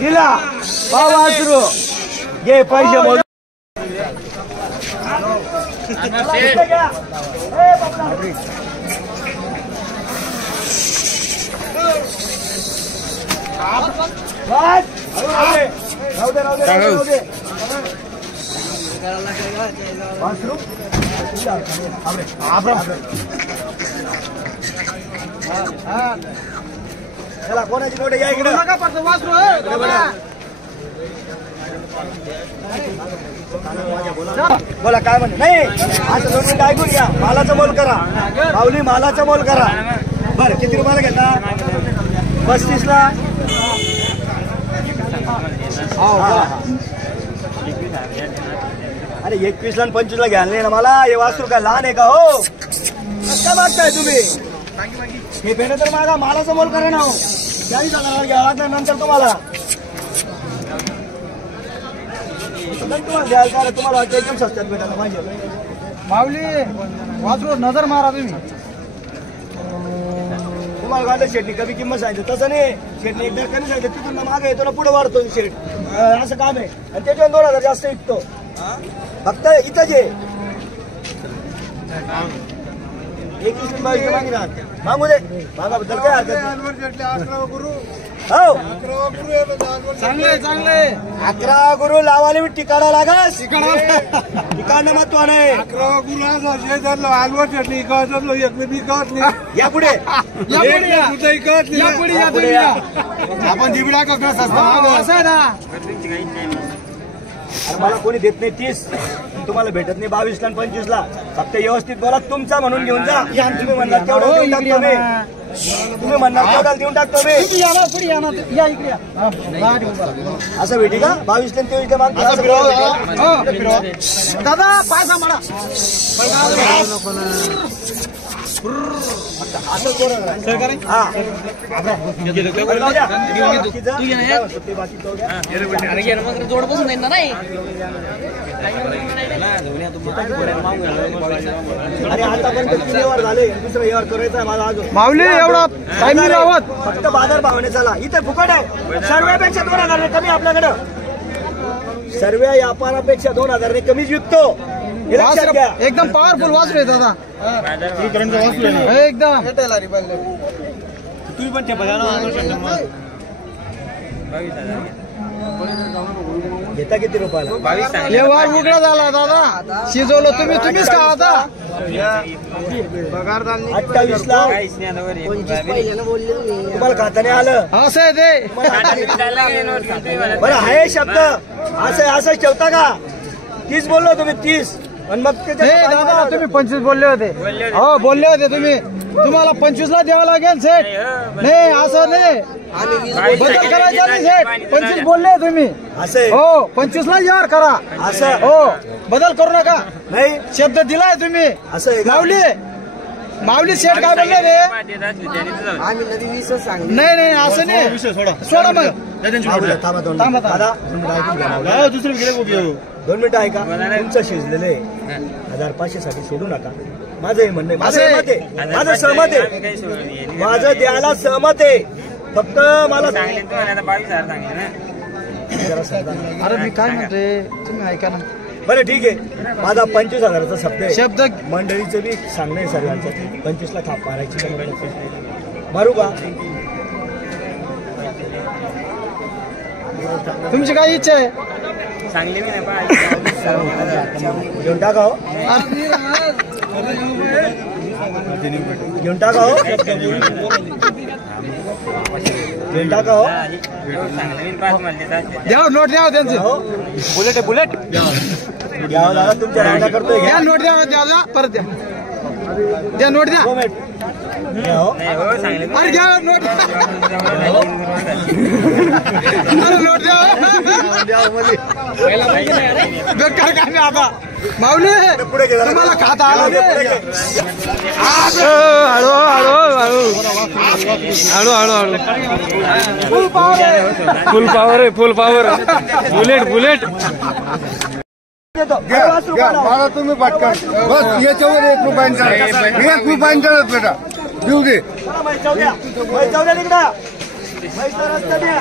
दिला पाव वासरू घे पैसे बोल चला कोणाची नोट या इकडे बोला काय म्हणते नाही असं 2 मिनिटं ऐकून घ्या मालाचा मोल करा माऊली मालाचा मोल करा बरं किती रुपयाला घेता 35 ला अरे 21 ला 25 ला घ्याल नाही ना मला हे वासरू काय लहान आहे का हो का मागताय तुम्ही हे भेट तर मागा मालाचा मोल करा ना हो 40,000 घ्यावं लागणार नंतर तुम्हाला तुम्हाला द्याल का तुम्हाला वाटतं एकदम स्वस्तात भेटायला पाहिजे माऊली वासरू नजर मारा तुम्ही तुम्हाला वाटलं शेटनी कमी किंमत सांगितलं तसं नाही शेटनी एकदा कमी सांगितलं तिथून मागे येतो ना पुढे वाढतो शेट असं काम आहे आणि त्याच्यावर 2,000 जास्त विकतो फक्त इथंच आहे 21-22 मागितला मागू दे मागाबद्दल काय हरकत हो चांगले चांगले 11 गुरु लावाले टिकाडा लागस टिकाडणं महत्वानं आहे 11 गुरु आलवर चटणी या पुढे आपण दिबडा असं ना मला कोणी देत नाही 30 तुम्हाला भेटत नाही 22 ला 25 ला फक्त व्यवस्थित बोला तुमचा म्हणून घेऊन जा तुम्ही म्हणणार तेवढं देऊन टाकतो मी तुम्ही म्हणणार तेवढा देऊन टाकतो मी असं भेटी का 22 ला 23 ला मागतो दादा पाय सांभाळा असं कोण हा जोड बसून नाही अरे आतापर्यंत 3 व्यवहार झाले दुसरा व्यवहार करायचा माझा अजून माऊली एवढा टाइम लावत फक्त बाजार भावने चला इथे फुकट आहे सर्व्यापेक्षा 2,000 कमी आपल्याकडं सर्व व्यापारापेक्षा 2,000 ने कमीच विकतो एकदम पॉवरफुल वासरू आहे दादा एकदम तुम्ही पण घेता किती रुपयाला व्यवहार उघडा झाला दादा शिजवलं तुम्हीच का आता 28 ला तुम्हाला खाताने आलं असं आहे ते बरं आहे शब्द असं ठेवता का 30 बोललो तुम्ही 30 आणि मग दादा तुम्ही 25 बोलले होते हो बोलले होते तुम्ही तुम्हाला 25 ला द्यावं लागेल सेठ नाही असं नाही बदल करायचा नाही सेठ 25 बोलले तुम्ही असं हो 25 ला यार करा असं हो बदल करू नका नाही शब्द दिलाय तुम्ही असं माऊली सेठ काय बोलले ते नाही असं नाही सोडा मग दुसरं 2 मिनिटं ऐका तुमचं शिजलेले 1,500 साठी सोडू नका माझं हे म्हणणं माझं सहमत आहे माझं द्यायला सहमत आहे फक्त मला अरे मी काय म्हणते तुम्ही ऐका ना बरं ठीक आहे माझा 25,000चा शब्द मंडळीचं बी सांगणं आहे सर्वांचं 25 ला थाप मारायची मारू का तुमची काय इच्छा आहे चांगली मी घेऊन टाका हो घेऊन टाका हो घेऊन टाका हो द्या नोट द्या त्यांचं बुलेट आहे बुलेट घ्यावं दादा तुमच्या रांगा करतोय घ्या नोट द्या परत द्या नोट द्या अरे घ्या नोट नोट द्या बेकार काय नाही आता माऊली तुम्हाला खाता आलं हळू फुल पॉवर बुलेट मला तुम्ही पटकन बस याच्यावर 1 रुपयांचा बेटा देऊ दे म्हैसला रस्ता द्या.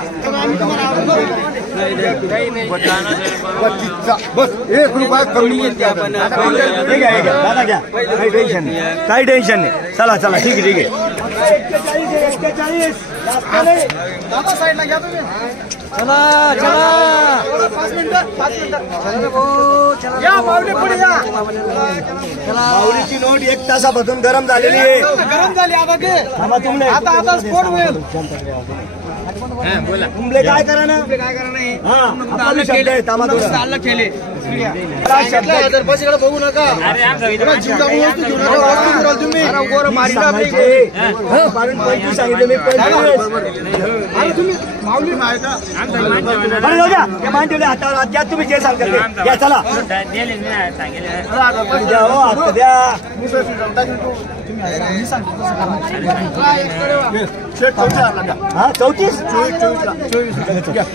25चा बस 1 रुपया कमी येते आपण. हे घ्या, हे घ्या. दादा घ्या, काही टेन्शन नाही, काही टेन्शन नाही. चला चला ठीक आहे ठीक आहे. 41 जास्त नाही. दादा साईडला घ्या तुम्ही. चला चला 5 मिनिटं या माऊली पुढे या. माऊलीची नोट 1 तासापासून गरम झालेली आहे. गरम झाली आता ते थांबा तुमले. आता स्फोट होईल. तुमले काय करा ना. हा आपला शब्द आहे. थांबा थोडं. बसीकडे बघू नका. अरे आमचा चिंता वस्तू घेऊ नका. वस्तू घेऊन तुम्ही कारण 25 सांगितलं मी 25. अरे तुम्ही माऊली माहिती का? बरं जाऊ द्या. ते मान ठेवले हातावर हात द्या. तुम्ही जे सांगता ते घ्या. चला दिले मी सांगितलं द्या हो हात द्या. हा 34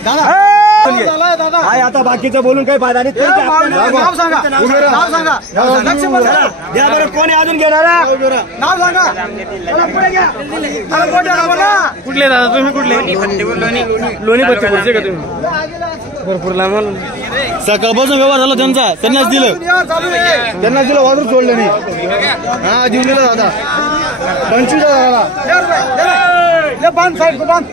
दादा काय आता बाकीचं बोलून काही फायदा नाही. नाव सांगा. नाव सांगा. लक्ष बघा. द्या बरं. कोणी अजून घेणार. नाव सांगा. चला पुढे घ्या. चला पुढे घ्या बोला. कुठले दादा तुम्ही कुठले लोणी पत्ते पुढचे का तुम्ही भरपूर लांब सकाळपासून व्यवहार झाला त्यांचा. त्यांनाच दिलं. त्यांनाच दिलं. वाजून सोडलं नाही. हा जीव दिला दादा. 25 दादा. बांध साईड बांध.